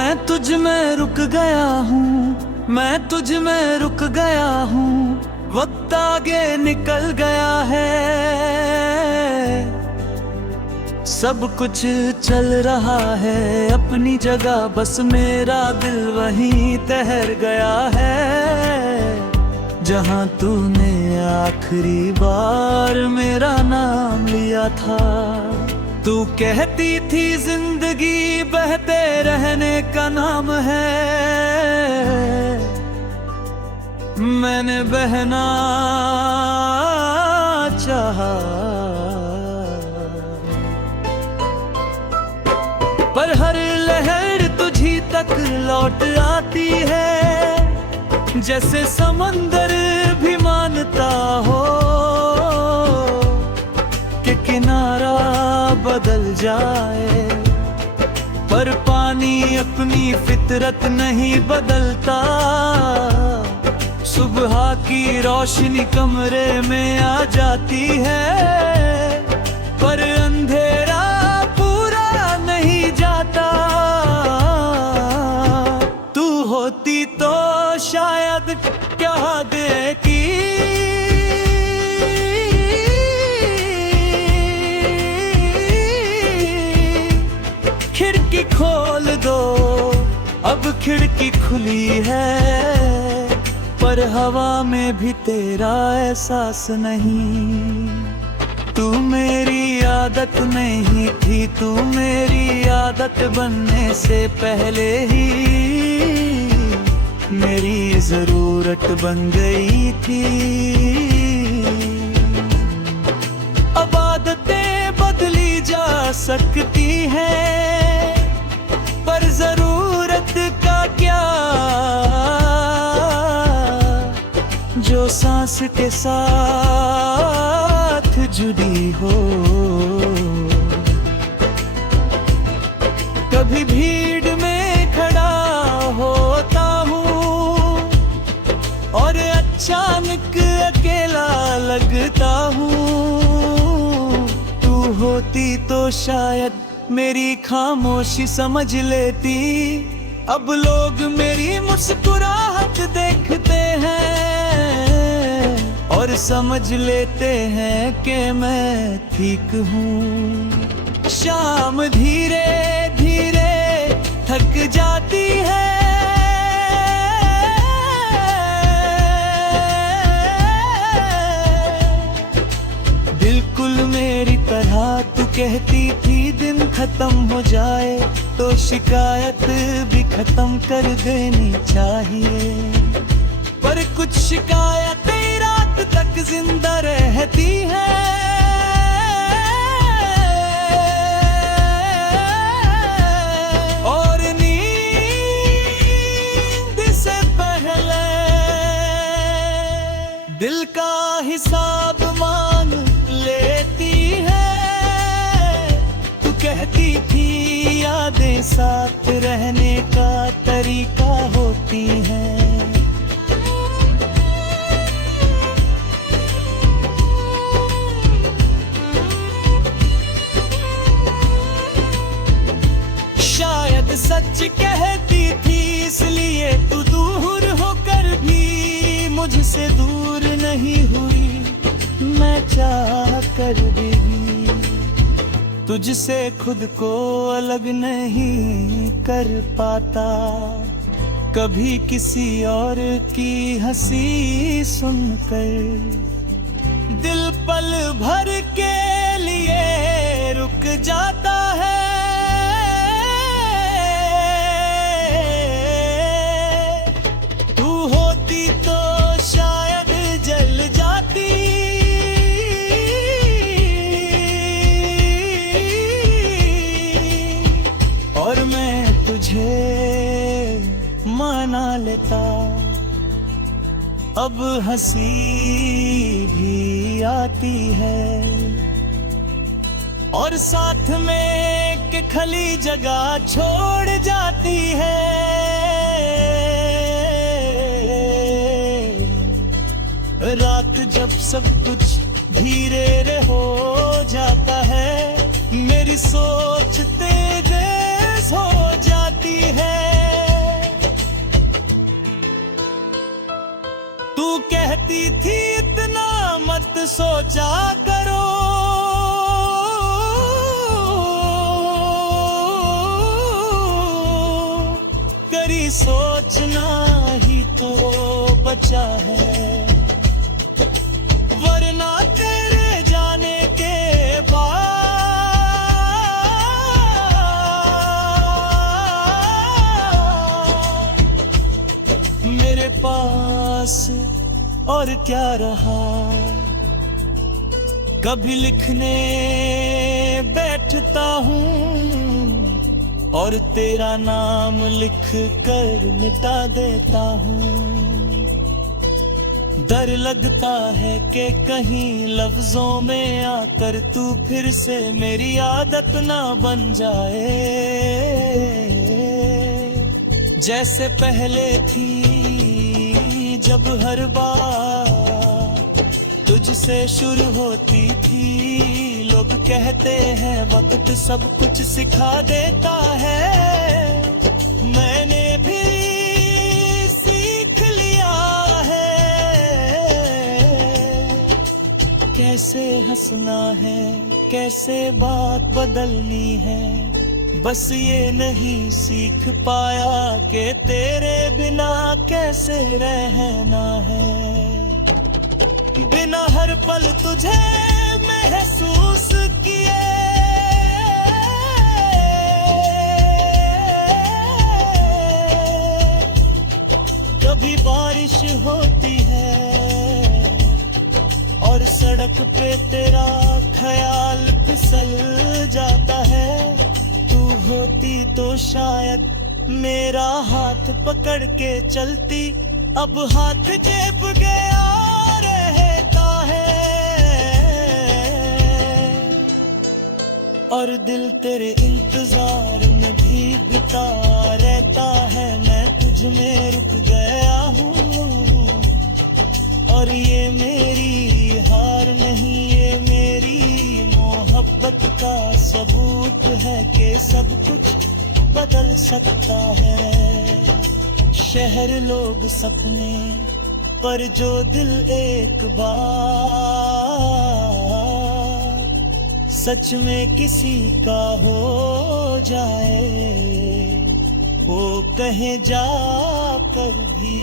मैं तुझ में रुक गया हूँ, मैं तुझ में रुक गया हूँ, वक्त आगे निकल गया है। सब कुछ चल रहा है अपनी जगह, बस मेरा दिल वहीं ठहर गया है। जहाँ तूने आखिरी बार मेरा नाम लिया था, तू कहती थी जिंदगी बहते रहने का नाम है। मैंने बहना चाहा, पर हर लहर तुझी तक लौट आती है। जैसे समंदर भी मानता हो कि किनारा बदल जाए, पर पानी अपनी फितरत नहीं बदलता। सुबह की रोशनी कमरे में आ जाती है, पर अंधेरा पूरा नहीं जाता। तू होती तो शायद क्या देती, खिड़की खोल दो, अब खिड़की खुली है, पर हवा में भी तेरा एहसास नहीं। तू मेरी आदत नहीं थी, तू मेरी आदत बनने से पहले ही मेरी जरूरत बन गई थी। अब आदतें बदली जा सकती हैं, पर जरूरत का क्या, जो सांस के साथ जुड़ी हो। कभी भीड़ में खड़ा होता हूँ और अचानक अकेला लगता हूँ। तू होती तो शायद मेरी खामोशी समझ लेती। अब लोग मेरी मुस्कुराहट देखते हैं और समझ लेते हैं कि मैं ठीक हूँ। शाम धीरे धीरे थक जाती है, बिल्कुल मेरी तरह तू कहती थी दिन खत्म हो जाए तो शिकायत भी खत्म कर देनी चाहिए। पर कुछ शिकायतें रात तक जिंदा रहती हैं, और नींद से पहले दिल का हिसाब मांग लेती है। तू कहती थी यादें साथ रहने का तरीका होती हैं। शायद सच कहती थी इसलिए तू दूर होकर भी मुझसे दूर नहीं हुई। मैं चाह कर भी तुझसे खुद को अलग नहीं कर पाता। कभी किसी और की हंसी सुनकर दिल पल भर के लिए रुक जाता है। तू होती तो शायद जल जाती, और मैं तुझे मना लेता। अब हंसी भी आती है और साथ में एक खली जगह छोड़ जाती है। रात जब सब कुछ धीरे रे हो जाता है, मेरी सोच तेज हो जाती है। तू कहती थी इतना मत सोचा करो, करी सोचना ही तो बचा है, वरना तेरे जाने के बाद मेरे पास और क्या रहा। कभी लिखने बैठता हूँ और तेरा नाम लिख कर मिटा देता हूँ। डर लगता है कि कहीं लफ्जों में आकर तू फिर से मेरी आदत ना बन जाए, जैसे पहले थी जब हर बात तुझसे शुरू होती थी। लोग कहते हैं वक्त सब कुछ सिखा देता है, मैंने भी सीख लिया है कैसे हंसना है, कैसे बात बदलनी है। बस ये नहीं सीख पाया कि तेरे बिना कैसे रहना है, बिना हर पल तुझे महसूस किए। कभी बारिश होती है और सड़क पे तेरा ख्याल फिसल जाता है, तू होती तो शायद मेरा हाथ पकड़ के चलती। अब हाथ जेब गया रहता है और दिल तेरे इंतजार में भीगता रहता है। मैं तुझ में रुक गया हूँ और ये मेरी हार नहीं, ये मेरी मोहब्बत का सबूत है कि सब कुछ बदल सकता है। शहर लोग सपने पर जो दिल एक बार सच में किसी का हो जाए, वो कहे जा कर भी